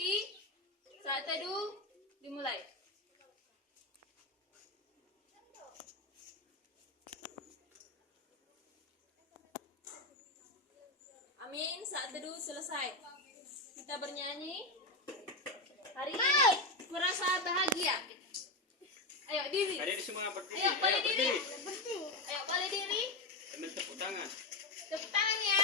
hati. Saat teduh dimulai. Amin. Saat teduh selesai. Kita bernyanyi. Hari ini merasa bahagia. Ayo diri. Adik semua berdiri. Ayo balik diri. Berdiri. Ayo balik diri. Ambil tepuk tangan. Tepuk tangan ya.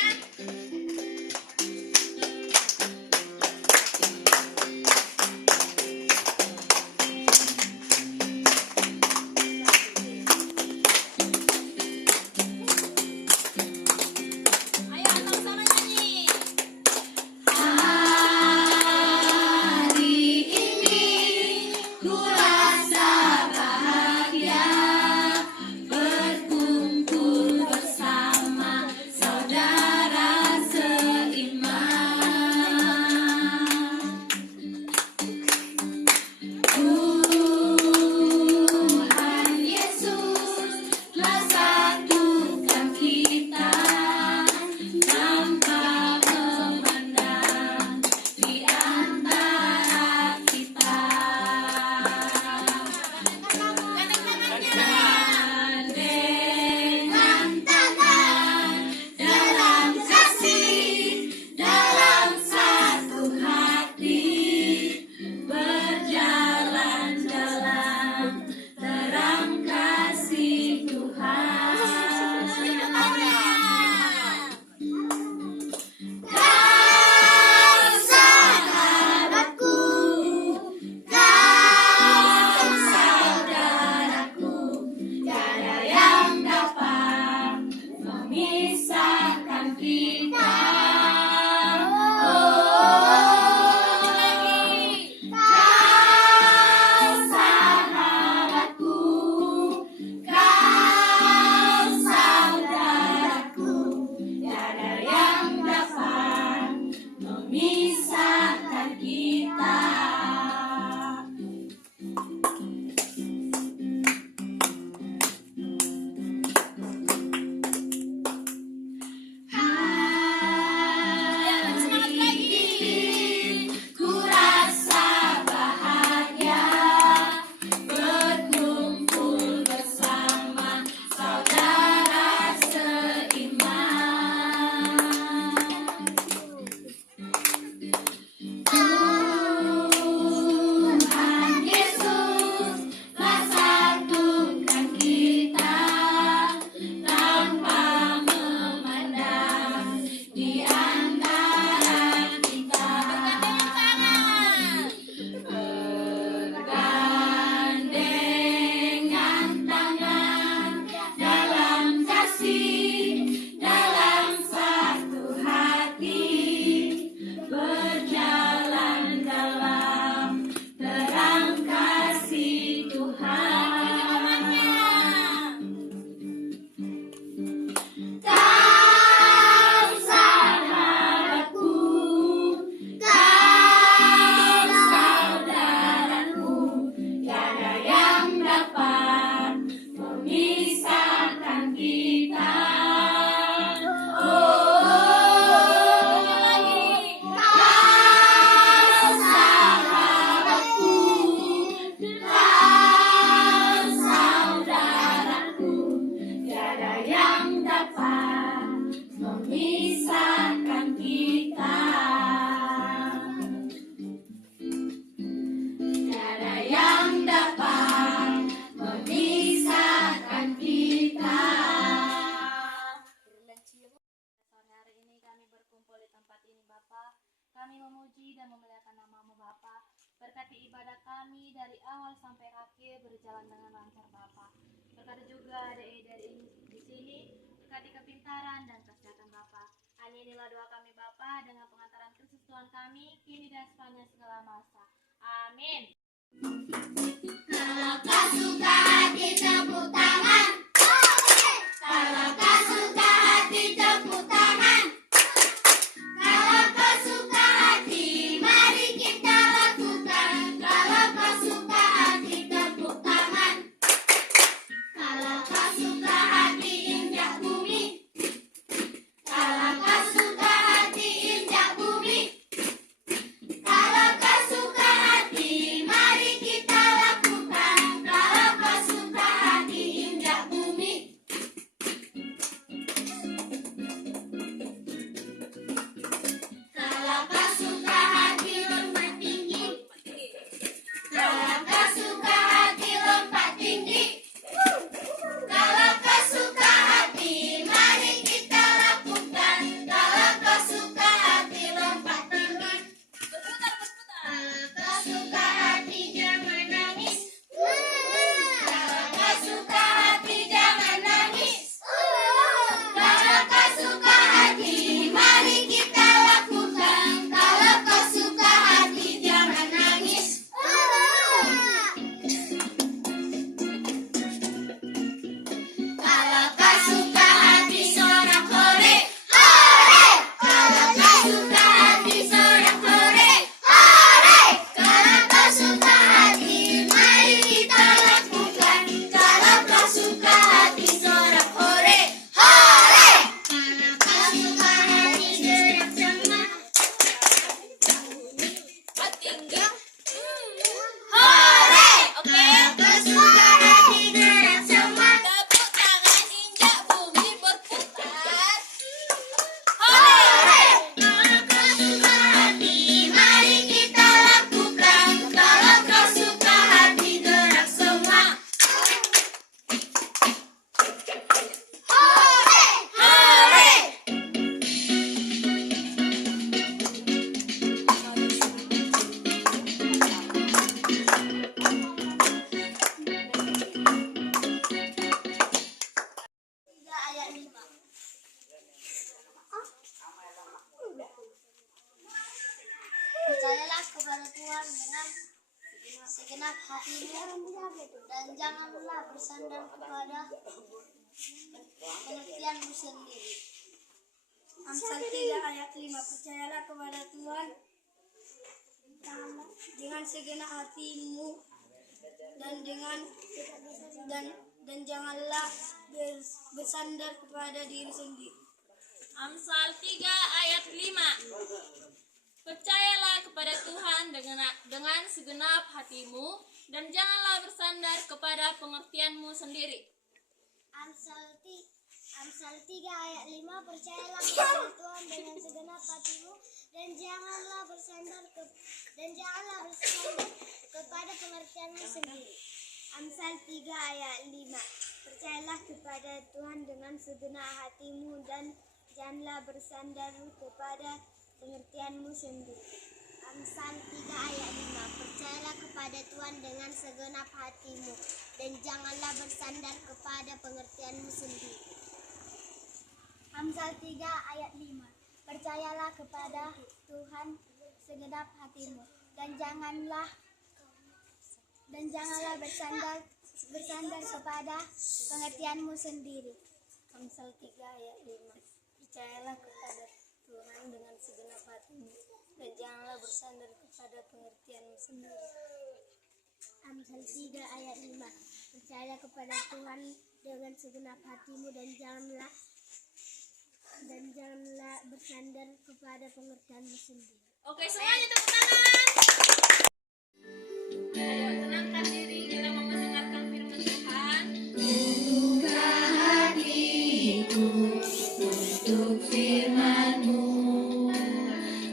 Kami memuji dan memuliakan nama-Mu Bapa. Berkati ibadah kami dari awal sampai akhir berjalan dengan lancar Bapa. Berkati juga adik-adik ini di sini, berkati kepintaran dan kesehatan Bapa. Hanya inilah doa kami Bapa dengan pengantaran Kristus Tuhan kami kini dan sepanjang segala masa. Amin. Kalau kau suka hati tepuk tangan. Kalau kau suka hati tepuk tangan. Kalau kau suka hati, mari kita lakukan. Kalau kau suka hati tepuk tangan. Kalau kau suka hati injak bumi. Kalau kau suka hati injak bumi. Kalau kau segenap hatimu dan janganlah bersandar kepada pengertianmu sendiri. Amsal 3 ayat 5. Percayalah kepada Tuhan dengan segenap hatimu dan janganlah bersandar kepada diri sendiri. Amsal 3 ayat 5. Percayalah kepada Tuhan dengan segenap hatimu dan janganlah bersandar kepada pengertianmu sendiri. Amsal 3 ayat 5. Percayalah kepada Tuhan dengan segenap hatimu dan janganlah bersandar kepada pengertianmu sendiri. Amsal 3 ayat 5. Percayalah kepada Tuhan dengan segenap hatimu dan janganlah bersandar kepada pengertianmu sendiri. Amsal 3 ayat 5. Percayalah kepada Tuhan dengan segenap hatimu dan janganlah bersandar kepada pengertianmu sendiri. Amsal 3 ayat 5. Percayalah kepada Tuhan segenap hatimu dan janganlah bersandar kepada pengertianmu sendiri. Amsal 3 ayat 5. Percayalah kepada Tuhan dengan segenap hatimu dan janganlah bersandar kepada pengertianmu sendiri. Amsal 3 ayat 5. Percayalah kepada Tuhan dengan segenap hatimu dan janganlah bersandar kepada pengertianmu sendiri. Oke, semuanya tepuk tangan. Ayo tenangkan diri, kita mau mendengarkan firman Tuhan. Buka hatiku untuk firman-Mu.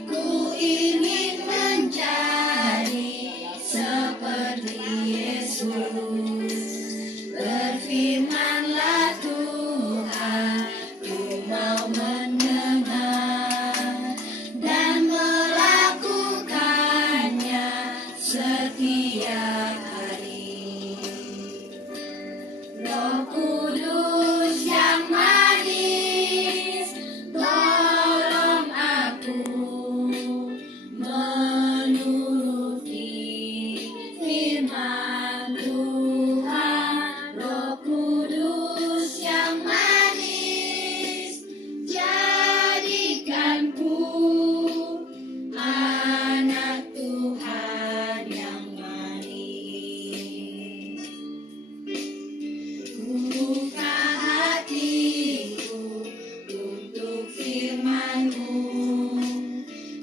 Ku ingin menjadi seperti Yesus. Berfirmanlah Tuhan, ku mau mendengar dan melakukannya setiap hari. Roh Kudus yang manis, tolong aku menuruti firman Tuhan. Roh Kudus yang manis, jadikanku anak Tuhan yang manis. Buka hatiku untuk firman-Mu.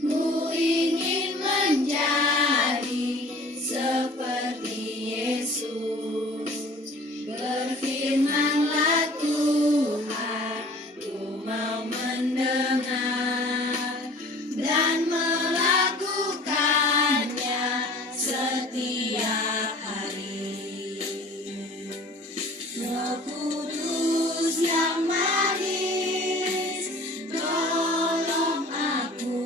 Ku ingin menjadi seperti Yesus. Berfirmanlah Tuhan, ku mau mendengar dan melakukannya setiap hari. Roh Kudus yang manis, tolong aku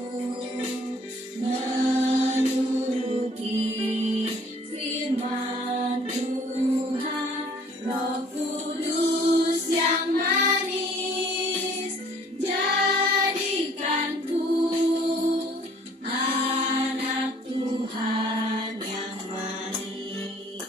menuruti firman Tuhan. Roh Kudus yang manis, jadikanku anak Tuhan yang manis.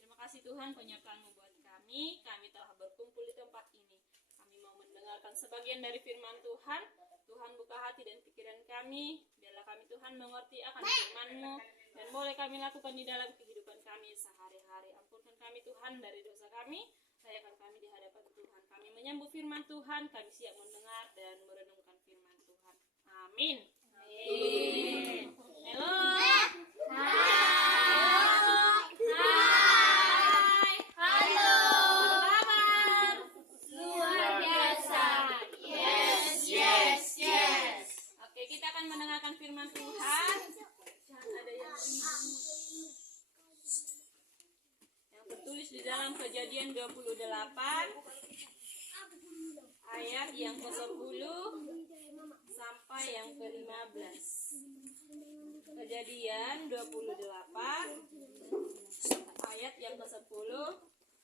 Terima kasih Tuhan penyertaan-Mu buat kami. Kami telah berkumpul di tempat ini. Kami mau mendengarkan sebagian dari firman Tuhan. Tuhan buka hati dan pikiran kami. Biarlah kami Tuhan mengerti akan firman-Mu dan boleh kami lakukan di dalam kehidupan kami sehari-hari. Ampunkan kami Tuhan dari dosa kami. Layakan kami di hadapan Tuhan. Kami menyambut firman Tuhan. Kami siap mendengar dan merenungkan firman Tuhan. Amin. Amin. Halo. Hai. Halo. Apa kabar? Luar biasa. Yes, yes, yes. Oke, kita akan mendengarkan firman Tuhan. Ada yang tertulis di dalam Kejadian 28 ayat yang ke-10 sampai yang ke-15. Kejadian 28 ayat yang ke-10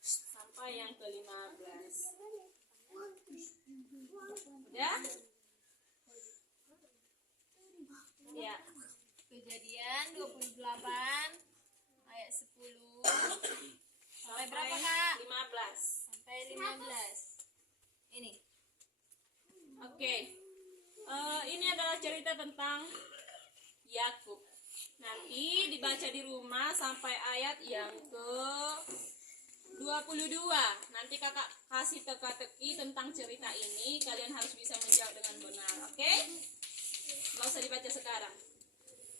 sampai yang ke-15. Udah? Ya. Kejadian 28 ayat 10 sampai berapa Kak? 15. Sampai 15. Ini. Oke. Ini adalah cerita tentang Yakub. Nanti dibaca di rumah sampai ayat yang ke 22. Nanti kakak kasih teka-teki tentang cerita ini. Kalian harus bisa menjawab dengan benar. Oke? Nggak usah dibaca sekarang.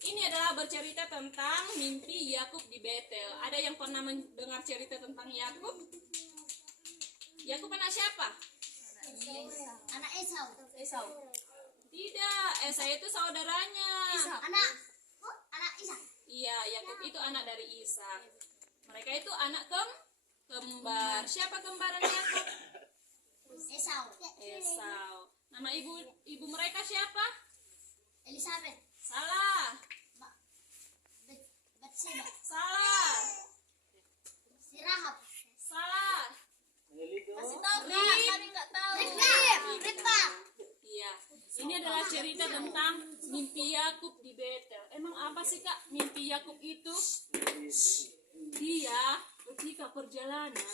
Ini adalah bercerita tentang mimpi Yakub di Betel. Ada yang pernah mendengar cerita tentang Yakub? Yakub anak siapa? Anak Esau. Esau. Tidak, Esau itu saudaranya. Anak Ishak. Iya, Yakub itu anak dari Ishak. Mereka itu anak kembar. Siapa kembaran Yakub? Esau. Esau. Nama ibu mereka siapa? Elizabeth. Salah. Batseba. Salah. Si Rahab. Salah. Kasih tahu Kak, kami nggak tahu. Ribka. Iya. Ini adalah cerita tentang mimpi Yakub di Betel. Emang apa sih Kak mimpi Yakub itu? Dia ketika perjalanan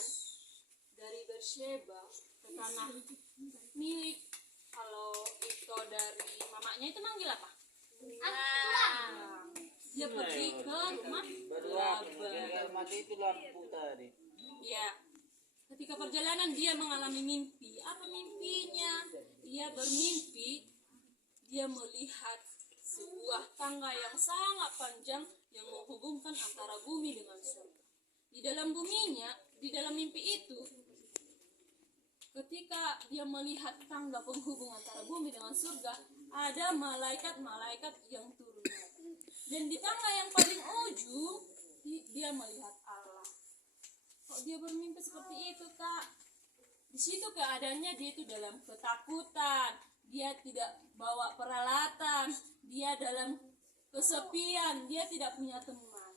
dari Beersheba ke tanah milik, kalau itu dari mamanya itu manggil apa? Dia pergi ke rumah Laban. Mati itu lampu tadi. Ya, ketika perjalanan dia mengalami mimpi. Apa mimpinya? Dia bermimpi, dia melihat sebuah tangga yang sangat panjang yang menghubungkan antara bumi dengan surga. Di dalam buminya, di dalam mimpi itu, ketika dia melihat tangga penghubung antara bumi dengan surga, ada malaikat-malaikat yang turun. Dan di tangga yang paling ujung, dia melihat Allah. Kok dia bermimpi seperti itu, Kak? Di situ keadaannya dia itu dalam ketakutan. Dia tidak bawa peralatan. Dia dalam kesepian. Dia tidak punya teman.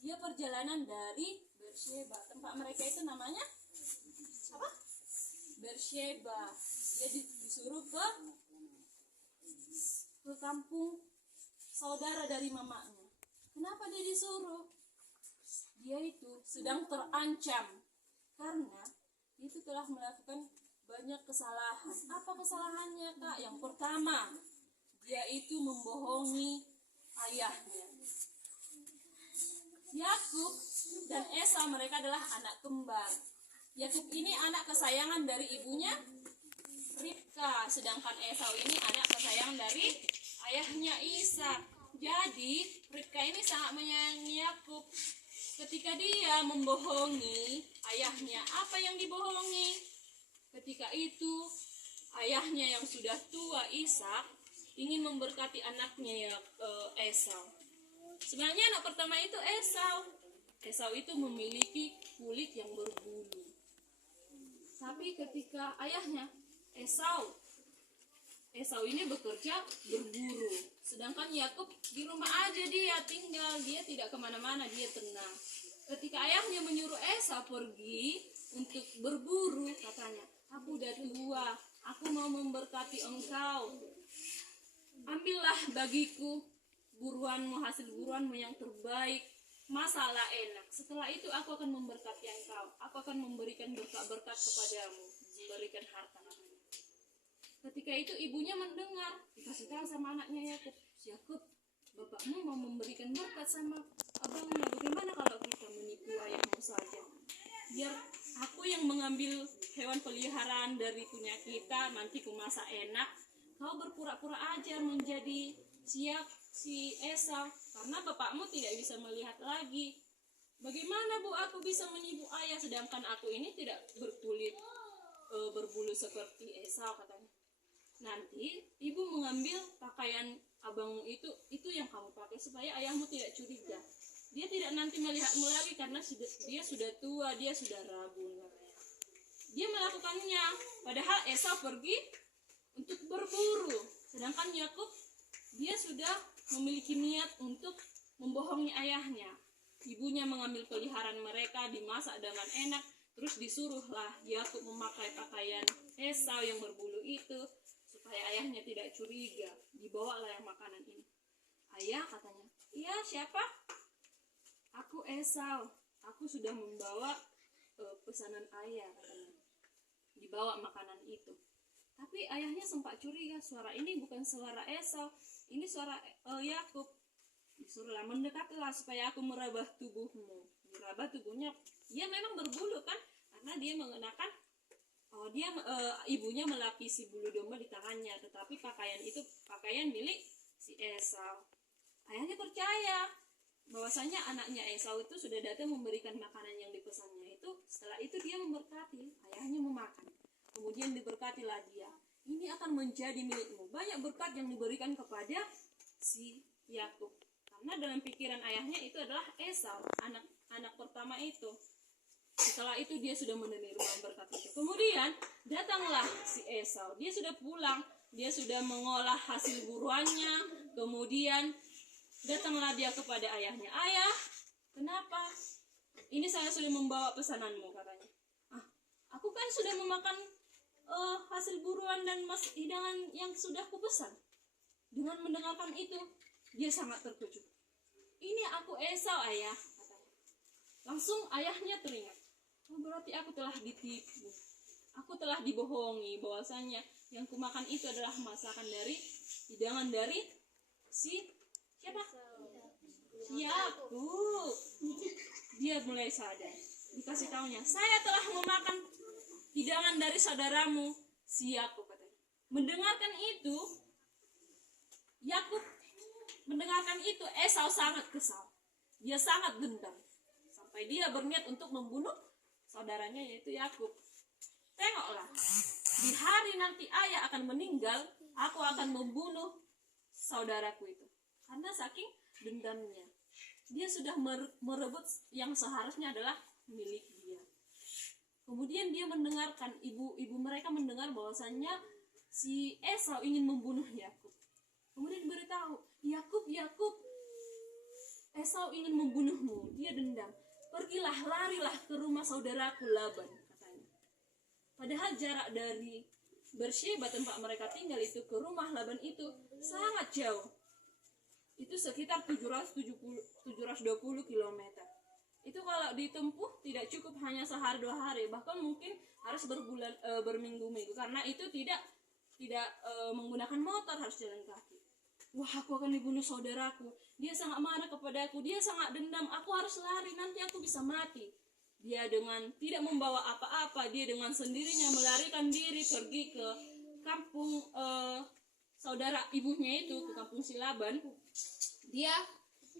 Dia perjalanan dari Beersheba. Tempat mereka itu namanya apa? Beersheba. Dia disuruh ke kampung saudara dari mamanya. Kenapa dia disuruh? Dia itu sedang terancam karena dia itu telah melakukan banyak kesalahan. Apa kesalahannya, Kak? Yang pertama, dia itu membohongi ayahnya. Yakub dan Esau mereka adalah anak kembar. Yakub ini anak kesayangan dari ibunya Ribka, sedangkan Esau ini anak kesayangan dari ayahnya Ishak. Jadi Ribka ini sangat menyayangi Yakub. Ketika dia membohongi ayahnya, apa yang dibohongi? Ketika itu ayahnya yang sudah tua Ishak ingin memberkati anaknya Esau. Sebenarnya anak pertama itu Esau. Esau itu memiliki kulit yang berbulu. Tapi ketika ayahnya Esau ini bekerja berburu, sedangkan Yakub di rumah aja dia tinggal, dia tidak kemana-mana, dia tenang. Ketika ayahnya menyuruh Esau pergi untuk berburu, katanya, aku udah tua, aku mau memberkati engkau, ambillah bagiku buruanmu, hasil buruanmu yang terbaik, masalah enak. Setelah itu aku akan memberkati engkau, aku akan memberikan berkat-berkat kepadamu, memberikan harta. Ketika itu ibunya mendengar, dikasih tahu sama anaknya Yakub, bapakmu mau memberikan berkat sama abangnya. Bagaimana kalau kita menipu ayahmu saja? Biar aku yang mengambil hewan peliharaan dari punya kita, nanti ku masak enak. Kau berpura-pura aja menjadi si Esau, karena bapakmu tidak bisa melihat lagi. Bagaimana Bu aku bisa menipu ayah sedangkan aku ini tidak berkulit berbulu seperti Esau, katanya. Nanti ibu mengambil pakaian abangmu itu yang kamu pakai supaya ayahmu tidak curiga. Dia tidak nanti melihatmu lagi karena dia sudah tua, dia sudah ragu. Dia melakukannya, padahal Esau pergi untuk berburu, sedangkan Yakub dia sudah memiliki niat untuk membohongi ayahnya. Ibunya mengambil peliharaan mereka, dimasak dengan enak, terus disuruhlah Yakub memakai pakaian Esau yang berbulu itu supaya ayahnya tidak curiga. Dibawalah yang makanan ini. Ayah katanya, iya siapa? Aku Esau, aku sudah membawa pesanan ayah katanya. Dibawa makanan itu. Tapi ayahnya sempat curiga, suara ini bukan suara Esau, ini suara Yakub. Disuruhlah mendekatilah supaya aku meraba tubuhmu. Diraba tubuhnya, dia memang berbulu kan, karena dia mengenakan ibunya melapisi bulu domba di tangannya, tetapi pakaian itu pakaian milik si Esau. Ayahnya percaya bahwasanya anaknya Esau itu sudah datang memberikan makanan yang dipesannya itu. Setelah itu dia memberkati, ayahnya memakan. Kemudian diberkatilah dia. Ini akan menjadi milikmu. Banyak berkat yang diberikan kepada si Yakub. Karena dalam pikiran ayahnya itu adalah Esau, anak pertama itu. Setelah itu dia sudah menerima berkat itu. Kemudian datanglah si Esau. Dia sudah pulang, dia sudah mengolah hasil buruannya. Kemudian datanglah dia kepada ayahnya. Ayah, kenapa? Ini saya sudah membawa pesananmu katanya. Aku kan sudah memakan hasil buruan dan hidangan yang sudah kupesan. Dengan mendengarkan itu, dia sangat terkejut. Ini aku Esau ayah katanya. Langsung ayahnya teringat. Berarti aku telah ditipu. Aku telah dibohongi bahwasanya yang kumakan itu adalah masakan dari hidangan dari si siapa? Yakub. Dia mulai sadar. Dikasih tahunya, saya telah memakan hidangan dari saudaramu si Yakub katanya. Mendengarkan itu, Yakub mendengarkan itu, Esau sangat kesal. Dia sangat dendam. Sampai dia berniat untuk membunuh saudaranya yaitu Yakub. Tengoklah, di hari nanti ayah akan meninggal, aku akan membunuh saudaraku itu. Karena saking dendamnya, dia sudah merebut yang seharusnya adalah milik dia. Kemudian dia mendengarkan, ibu mereka mendengar bahwasannya si Esau ingin membunuh Yakub. Kemudian diberitahu, Yakub, Esau ingin membunuhmu. Dia dendam. Pergilah, larilah ke rumah saudaraku Laban katanya. Padahal jarak dari Bersyeba tempat mereka tinggal itu ke rumah Laban itu sangat jauh. Itu sekitar 720 km. Itu kalau ditempuh tidak cukup hanya sehari 2 hari, bahkan mungkin harus berminggu-minggu karena itu tidak menggunakan motor, harus jalan kaki. Wah, aku akan dibunuh saudaraku. Dia sangat marah kepadaku, dia sangat dendam. Aku harus lari, nanti aku bisa mati. Dia dengan tidak membawa apa-apa, dia dengan sendirinya melarikan diri pergi ke kampung saudara ibunya itu, ke kampung si Laban. Dia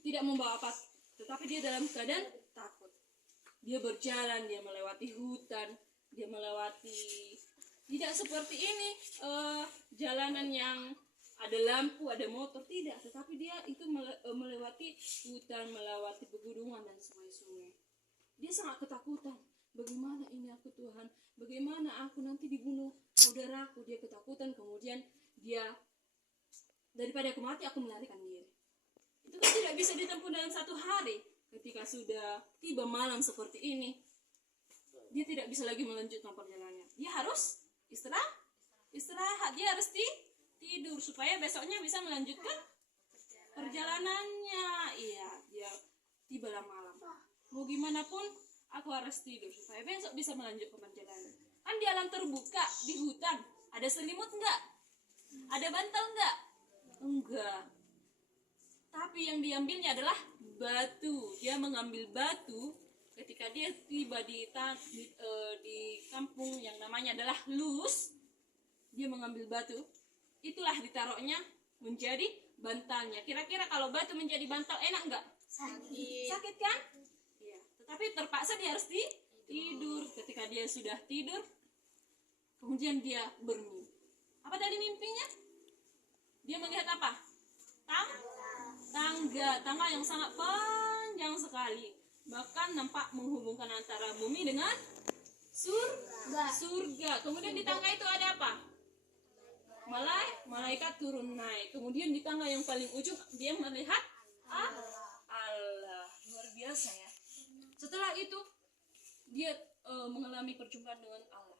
tidak membawa apa, tetapi dia dalam keadaan takut. Dia berjalan, dia melewati hutan, dia melewati tidak seperti ini jalanan yang ada lampu, ada motor, tidak, tetapi dia itu melewati hutan, melewati pegunungan dan sungai-sungai. Dia sangat ketakutan. Bagaimana ini aku Tuhan? Bagaimana aku nanti dibunuh saudaraku? Dia ketakutan. Kemudian dia, daripada aku mati, aku melarikan diri. Itu kan tidak bisa ditempuh dalam 1 hari. Ketika sudah tiba malam seperti ini, dia tidak bisa lagi melanjutkan perjalanannya. Dia harus istirahat. Dia harus tidur supaya besoknya bisa melanjutkan perjalanannya. Iya, dia tibalah malam. Mau gimana pun aku harus tidur supaya besok bisa melanjutkan perjalanan. Kan di alam terbuka, di hutan, ada selimut enggak? Ada bantal enggak? Enggak. Tapi yang diambilnya adalah batu. Dia mengambil batu ketika dia tiba di kampung yang namanya adalah Luz. Dia mengambil batu, itulah ditaruhnya menjadi bantalnya. Kira-kira kalau batu menjadi bantal enak enggak? Sakit kan? Iya. Tetapi terpaksa dia harus tidur. Ketika dia sudah tidur, kemudian dia bermimpi. Apa tadi mimpinya? Dia melihat apa? Tangga yang sangat panjang sekali. Bahkan nampak menghubungkan antara bumi dengan surga. Kemudian di tangga itu ada apa? Malaikat turun naik. Kemudian di tangga yang paling ujung dia melihat Allah. Luar biasa ya. Setelah itu dia mengalami perjumpaan dengan Allah.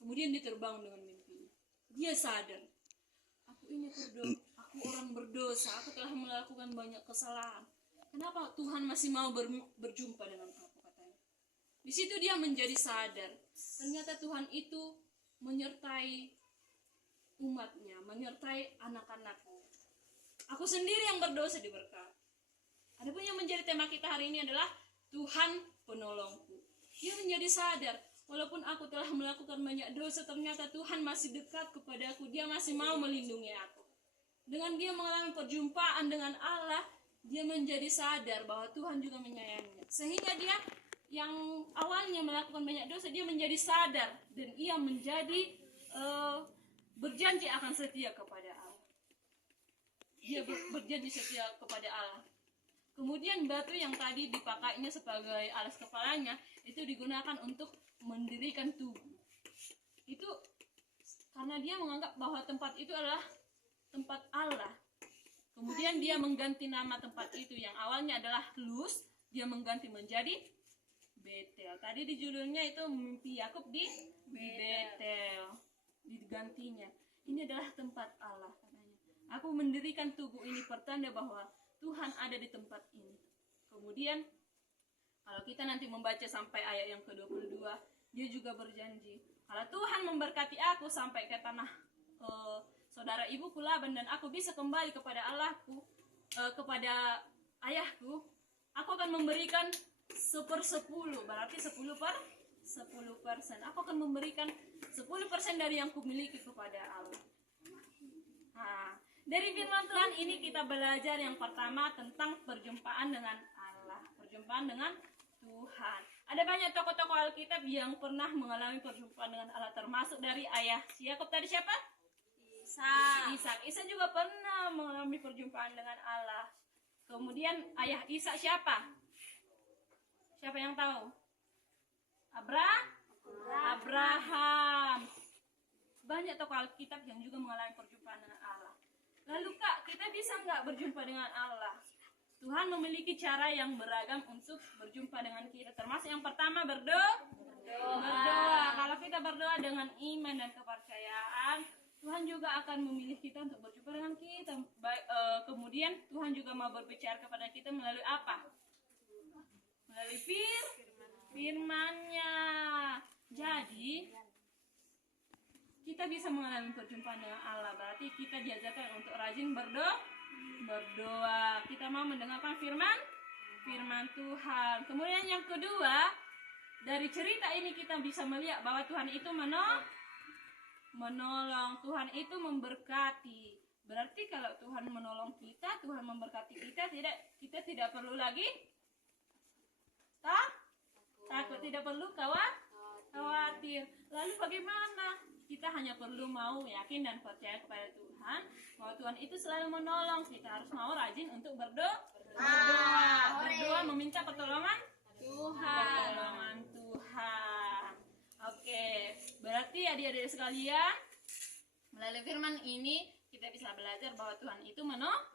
Kemudian dia terbangun dengan mimpinya. Dia sadar, aku aku orang berdosa, aku telah melakukan banyak kesalahan. Kenapa Tuhan masih mau berjumpa dengan aku, katanya. Di situ dia menjadi sadar. Ternyata Tuhan itu menyertai umatnya, menyertai anak-anaknya. Aku sendiri yang berdosa diberkati. Adapun yang menjadi tema kita hari ini adalah Tuhan penolongku. Dia menjadi sadar, walaupun aku telah melakukan banyak dosa, ternyata Tuhan masih dekat kepadaku. Dia masih mau melindungi aku. Dengan dia mengalami perjumpaan dengan Allah, dia menjadi sadar bahwa Tuhan juga menyayanginya. Sehingga dia yang awalnya melakukan banyak dosa, dia menjadi sadar dan ia menjadi berjanji akan setia kepada Allah. Dia berjanji setia kepada Allah. Kemudian batu yang tadi dipakainya sebagai alas kepalanya itu digunakan untuk mendirikan tugu. Itu karena dia menganggap bahwa tempat itu adalah tempat Allah. Kemudian dia mengganti nama tempat itu yang awalnya adalah Luz, dia mengganti menjadi Betel. Tadi di judulnya itu mimpi Yakub di Betel. Digantinya. Ini adalah tempat Allah katanya. Aku mendirikan tugu ini pertanda bahwa Tuhan ada di tempat ini. Kemudian kalau kita nanti membaca sampai ayat yang ke-22, dia juga berjanji, kalau Tuhan memberkati aku sampai ke tanah saudara ibuku Laban dan aku bisa kembali kepada Allahku, kepada ayahku, aku akan memberikan 1/10, berarti 10%. Aku akan memberikan 10% dari yang kumiliki kepada Allah. Nah, dari firman Tuhan ini kita belajar yang pertama tentang perjumpaan dengan Allah, perjumpaan dengan Tuhan. Ada banyak tokoh-tokoh Alkitab yang pernah mengalami perjumpaan dengan Allah, termasuk dari ayah Yakub tadi siapa? Ishak juga pernah mengalami perjumpaan dengan Allah. Kemudian ayah Ishak siapa? Siapa yang tahu? Abraham. Banyak tokoh Alkitab yang juga mengalami perjumpaan dengan Allah. Lalu Kak, kita bisa nggak berjumpa dengan Allah? Tuhan memiliki cara yang beragam untuk berjumpa dengan kita. Termasuk yang pertama berdoa. Kalau kita berdoa dengan iman dan kepercayaan, Tuhan juga akan memilih kita untuk berjumpa dengan kita. Kemudian Tuhan juga mau berbicara kepada kita melalui apa? Melalui firman-Nya. Jadi kita bisa mengalami perjumpaan dengan Allah. Berarti kita diajarkan untuk rajin berdoa. Kita mau mendengarkan firman Tuhan. Kemudian yang kedua, dari cerita ini kita bisa melihat bahwa Tuhan itu menolong, Tuhan itu memberkati. Berarti kalau Tuhan menolong kita, Tuhan memberkati kita, kita tidak perlu lagi takut, tidak perlu khawatir. Lalu bagaimana? Kita hanya perlu mau yakin dan percaya kepada Tuhan bahwa Tuhan itu selalu menolong. Kita harus mau rajin untuk berdoa, meminta pertolongan Tuhan. Oke, berarti adik-adik sekalian, melalui firman ini kita bisa belajar bahwa Tuhan itu menolong.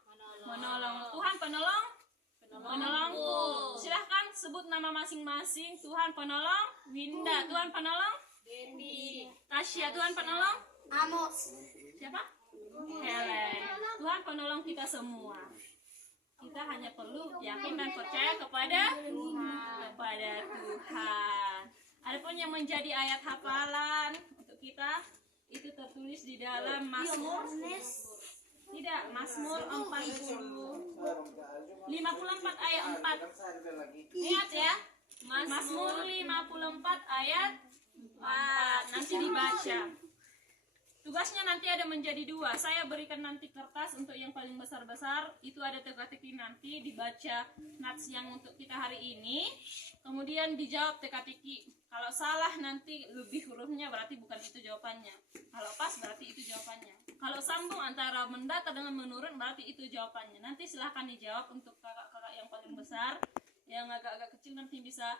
Tuhan penolongku. Silahkan sebut nama masing-masing. Tuhan penolong Winda. Tuhan penolong Dendi. Tasya. Tuhan penolong Amos. siapa? Helen. Tuhan penolong kita semua. Kita hanya perlu yakin dan percaya kepada Tuhan. Adapun yang menjadi ayat hafalan untuk kita itu tertulis di dalam Mazmur 54 ayat 4. Ingat ya, Mazmur 54 ayat 4. Nanti dibaca. Tugasnya nanti ada menjadi 2. Saya berikan nanti kertas untuk yang paling besar-besar. Itu ada teka-teki nanti dibaca nats yang untuk kita hari ini. Kemudian dijawab teka-teki. Kalau salah nanti lebih hurufnya berarti bukan itu jawabannya. Kalau pas berarti itu jawabannya. Kalau sambung antara mendatar dengan menurun berarti itu jawabannya. Nanti silahkan dijawab untuk kakak-kakak yang paling besar. Yang agak-agak kecil nanti bisa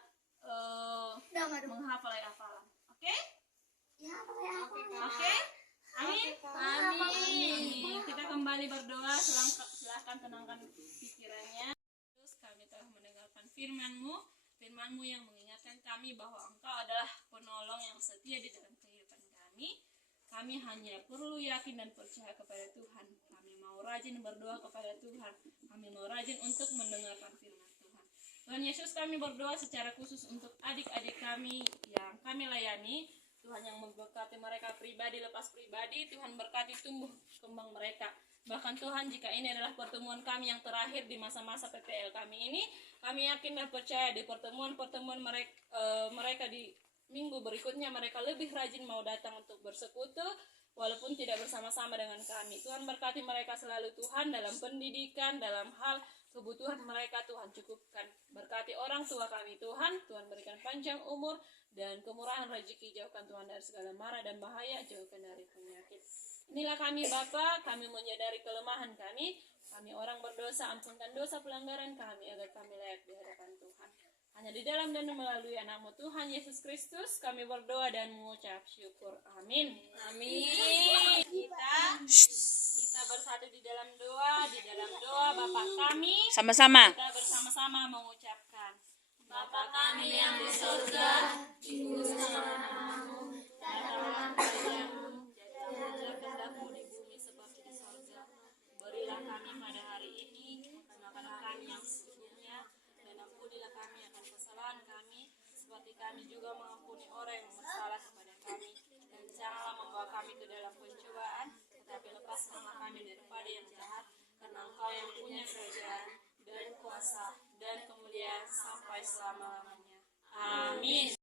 menghafal ayat hafalan. Oke? Oke? Amin. Kita kembali berdoa. Silahkan tenangkan pikirannya. Terus kami telah mendengarkan firman-Mu yang mengingatkan kami bahwa Engkau adalah penolong yang setia di dalam kehidupan kami. Kami hanya perlu yakin dan percaya kepada Tuhan. Kami mau mau rajin berdoa kepada Tuhan. Kami mau rajin untuk mendengarkan firman Tuhan. Tuhan Yesus, kami berdoa secara khusus untuk adik-adik kami yang kami layani. Tuhan yang memberkati mereka pribadi lepas pribadi. Tuhan berkati tumbuh kembang mereka. Bahkan Tuhan, jika ini adalah pertemuan kami yang terakhir di masa-masa PPL kami ini, kami yakin dan percaya di pertemuan-pertemuan mereka di minggu berikutnya mereka lebih rajin mau datang untuk bersekutu walaupun tidak bersama-sama dengan kami. Tuhan berkati mereka selalu Tuhan dalam pendidikan, dalam hal kebutuhan mereka Tuhan cukupkan. Berkati orang tua kami Tuhan, Tuhan berikan panjang umur dan kemurahan rezeki, jauhkan Tuhan dari segala mara dan bahaya, jauhkan dari penyakit. Inilah kami Bapa, kami menyadari kelemahan kami orang berdosa, ampunkan dosa pelanggaran kami agar kami layak di hadapan Tuhan. Hanya di dalam dan melalui anakmu Tuhan Yesus Kristus kami berdoa dan mengucap syukur. Amin. Amin. Kita bersatu di dalam doa Bapa kami. Sama-sama. Kita bersama-sama mengucapkan. Bapa kami yang di surga, dikuduskanlah namamu, datanglah kerajaanmu, jadilah kehendakmu di bumi seperti di surga. Berilah kami pada hari ini makanan kami yang secukupnya, dan ampunilah kami akan kesalahan kami, seperti kami juga mengampuni orang yang bersalah kepada kami. Dan janganlah membawa kami ke dalam pencobaan, tetapi lepaskanlah kami daripada yang jahat, karena Engkau yang punya kerajaan dan kuasa dan kemuliaan sampai selama-lamanya. Amin.